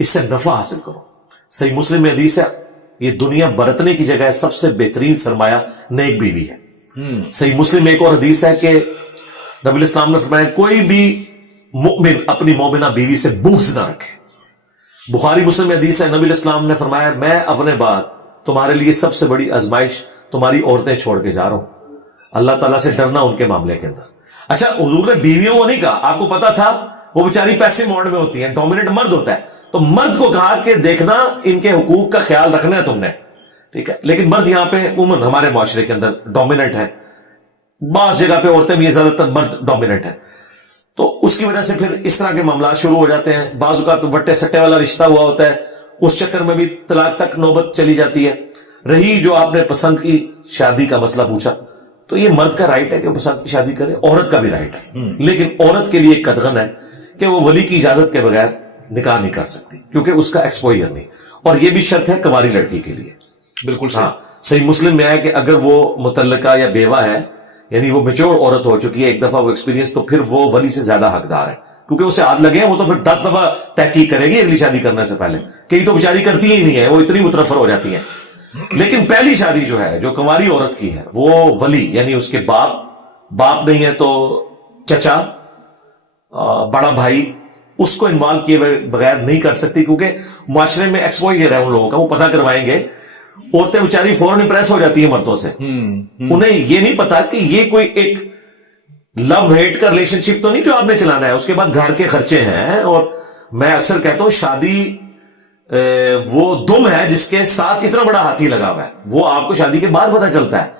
इससे नफा हासिल करो। सही मुस्लिम में हदीस है, ये दुनिया बरतने की जगह सबसे बेहतरीन सरमाया नेक बीवी है। सही मुस्लिम में एक और हदीस है कि नबी इस्लाम ने फरमाया कोई भी मुमिन अपनी मोमिना बीवी से बुग़्ज़ ना रखे। बुखारी मुस्लिम में हदीस है, नबी इस्लाम ने फरमाया मैं अपने बाद तुम्हारे लिए सबसे बड़ी आजमाइश तुम्हारी औरतें छोड़ के जा रहा हूं, अल्लाह ताला से डरना उनके मामले के अंदर। अच्छा, हुजूर ने बीवियों को नहीं कहा, आपको पता था वो बेचारी पैसे मोड में होती है, डोमिनेंट मर्द होता है, तो मर्द को कहा कि देखना इनके हुकूक का ख्याल रखना है तुमने, ठीक है। लेकिन मर्द यहां पे उमूमन हमारे मुआशरे के अंदर डोमिनेंट है, बास जगह पे औरतें भी, ज्यादातर मर्द डोमिनेंट है, तो उसकी वजह से फिर इस तरह के मामला शुरू हो जाते हैं। बाजू का तो वट्टे सट्टे वाला रिश्ता हुआ होता है, उस चक्कर में भी तलाक तक नौबत चली जाती है। रही जो आपने पसंद की शादी का मसला पूछा, तो ये मर्द का राइट है कि पसंद की शादी करे, औरत का भी राइट है, लेकिन औरत के लिए एक कदगन है कि वो वली की इजाजत के बगैर निकाह नहीं कर सकती, क्योंकि उसका एक्सपोजर नहीं, और ये भी शर्त है कुंवारी लड़की के लिए। बिल्कुल हाँ, सही मुस्लिम में है कि अगर वो मुतल्लका या बेवा है, यानी वो मैच्योर औरत हो चुकी है, एक दफा वो एक्सपीरियंस, तो फिर वो वली से ज्यादा हकदार है, क्योंकि उसे हाथ लगे वो तो फिर 10 दफा तहकीक करेगी अगली शादी करने से पहले, कई तो बेचारी करती ही नहीं है, वो इतनी मुतरफर हो जाती है। लेकिन पहली शादी जो है, जो कुंवारी औरत की है, वो वली यानी उसके बाप नहीं है तो चचा, बड़ा भाई, उसको इन्वॉल्व किए बगैर नहीं कर सकती, क्योंकि मुआशरे में एक्सपोजर है उन लोगों का, वो पता करवाएंगे। औरतें बेचारी फौरन इंप्रेस हो जाती है मर्दों से, उन्हें ये नहीं पता कि ये कोई एक लव हेट का रिलेशनशिप तो नहीं जो आपने चलाना है, उसके बाद घर के खर्चे हैं। और मैं अक्सर कहता हूं शादी वो दुम है जिसके साथ इतना बड़ा हाथी लगा हुआ है, वो आपको शादी के बाद पता चलता है।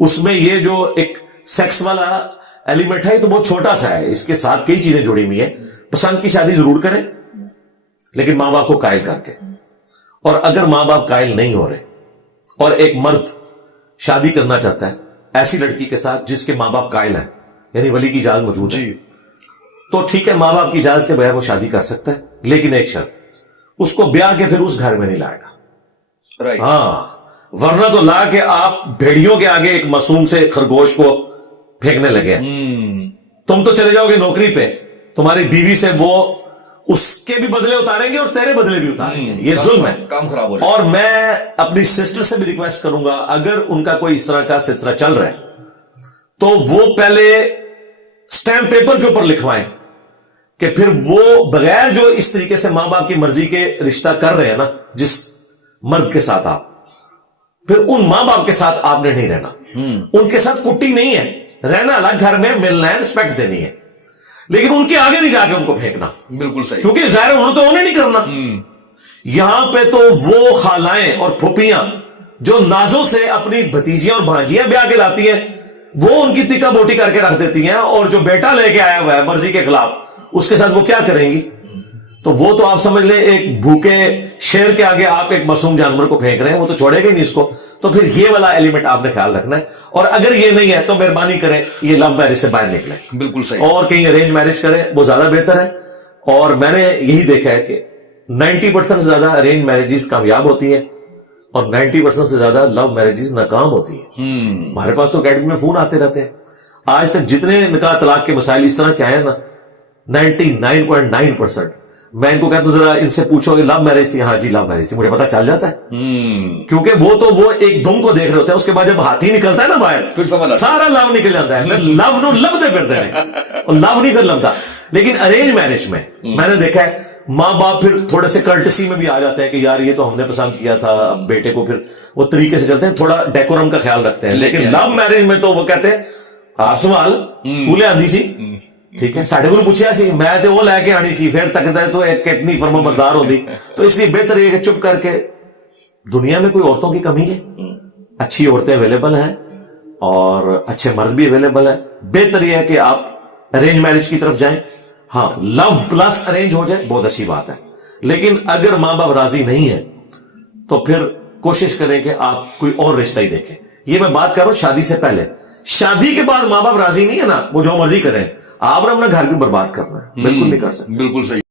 उसमें ये जो एक सेक्स वाला एलिमेंट है तो बहुत छोटा सा है, इसके साथ कई चीजें जुड़ी हुई है। पसंद की शादी जरूर करें, लेकिन मां बाप को कायल करके, और अगर मां बाप कायल नहीं हो रहे और एक मर्द शादी करना चाहता है ऐसी लड़की के साथ जिसके मां बाप कायल हैं, यानी वली की इजाजत मौजूद है, तो ठीक है, मां बाप की इजाजत के बगैर वो शादी कर सकता है, लेकिन एक शर्त, उसको ब्याह के फिर उस घर में नहीं लाएगा। राइट। हाँ, वरना तो ला के आप भेड़ियों के आगे एक मासूम से खरगोश को फेंकने लगे। तुम तो चले जाओगे नौकरी पे, तुम्हारी बीवी से वो उसके भी बदले उतारेंगे और तेरे बदले भी उतारेंगे, ये जुल्म है, काम खराब हो रहा है। और मैं अपनी सिस्टर से भी रिक्वेस्ट करूंगा, अगर उनका कोई इस तरह का सिलसिला चल रहा है तो वो पहले स्टैम्प पेपर के ऊपर लिखवाएं कि फिर वो बगैर जो इस तरीके से मां बाप की मर्जी के रिश्ता कर रहे हैं ना जिस मर्द के साथ, आप फिर उन मां बाप के साथ आपने नहीं रहना, उनके साथ कुट्टी नहीं है, रहना अलग घर में, मिलना है, रिस्पेक्ट देनी है, लेकिन उनके आगे नहीं जाके उनको फेंकना। बिल्कुल सही, क्योंकि जाहिर उन्होंने तो उन्हें नहीं करना। यहां पे तो वो खालाएं और फुफियां जो नाजों से अपनी भतीजियां और भांजियां ब्याह के लाती हैं, वो उनकी तिक्का बोटी करके रख देती हैं, और जो बेटा लेके आया हुआ है मर्जी के खिलाफ, उसके साथ वो क्या करेंगी? तो वो तो आप समझ ले एक भूखे शेर के आगे आप एक मासूम जानवर को फेंक रहे हैं, वो तो छोड़ेगा ही नहीं इसको। तो फिर ये वाला एलिमेंट आपने ख्याल रखना है, और अगर ये नहीं है तो मेहरबानी करें ये लव मैरिज से बाहर निकले। बिल्कुल सही। और कहीं अरेंज मैरिज करें, वो ज्यादा बेहतर है। और मैंने यही देखा है कि 90% से ज्यादा अरेंज मैरिजेस कामयाब होती है और 90% से ज्यादा लव मैरिजेस नाकाम होती है। हमारे पास तो अकेडमी में फोन आते रहते हैं, आज तक जितने निकाह तलाक के मसाइल इस तरह के आए ना, 99.9%, मैं इनको कहता हूं जरा इनसे पूछोगे लव मैरिज थी? हाँ जी लव मैरिज थी, मुझे पता चल जाता है। क्योंकि वो एक दुम को देख रहे होते हैं, उसके बाद जब हाथी निकलता है ना बाहर, फिर समझ सारा लव निकल जाता है, फिर लव नो लभदे फिरते हैं, और लव नहीं फिर लभदा। लेकिन अरेंज मैरिज में मैंने देखा है मां बाप फिर थोड़े से कर्टसी में भी आ जाते हैं कि यार ये तो हमने पसंद किया था, बेटे को फिर वो तरीके से चलते हैं, थोड़ा डेकोरम का ख्याल रखते हैं। लेकिन लव मैरिज में तो वो कहते हैं आप संभाल तू ले आंदी सी, ठीक है, साढ़े को पूछा सी, मैं तो वो लैके आनी सी, फिर तकता है तो कितनी फर्माबरदार होती। तो इसलिए बेहतर है कि चुप करके, दुनिया में कोई औरतों की कमी है, अच्छी औरतें अवेलेबल हैं और अच्छे मर्द भी अवेलेबल है। बेहतर यह है कि आप अरेंज मैरिज की तरफ जाएं। हाँ, लव प्लस अरेंज हो जाए बहुत अच्छी बात है, लेकिन अगर मां बाप राजी नहीं है तो फिर कोशिश करें कि आप कोई और रिश्ता ही देखें। ये मैं बात कर रहा हूं शादी से पहले। शादी के बाद मां बाप राजी नहीं है ना, वो जो मर्जी करें, आपने अपना घर क्यों बर्बाद करना है? बिल्कुल नहीं कर सकते। बिल्कुल सही।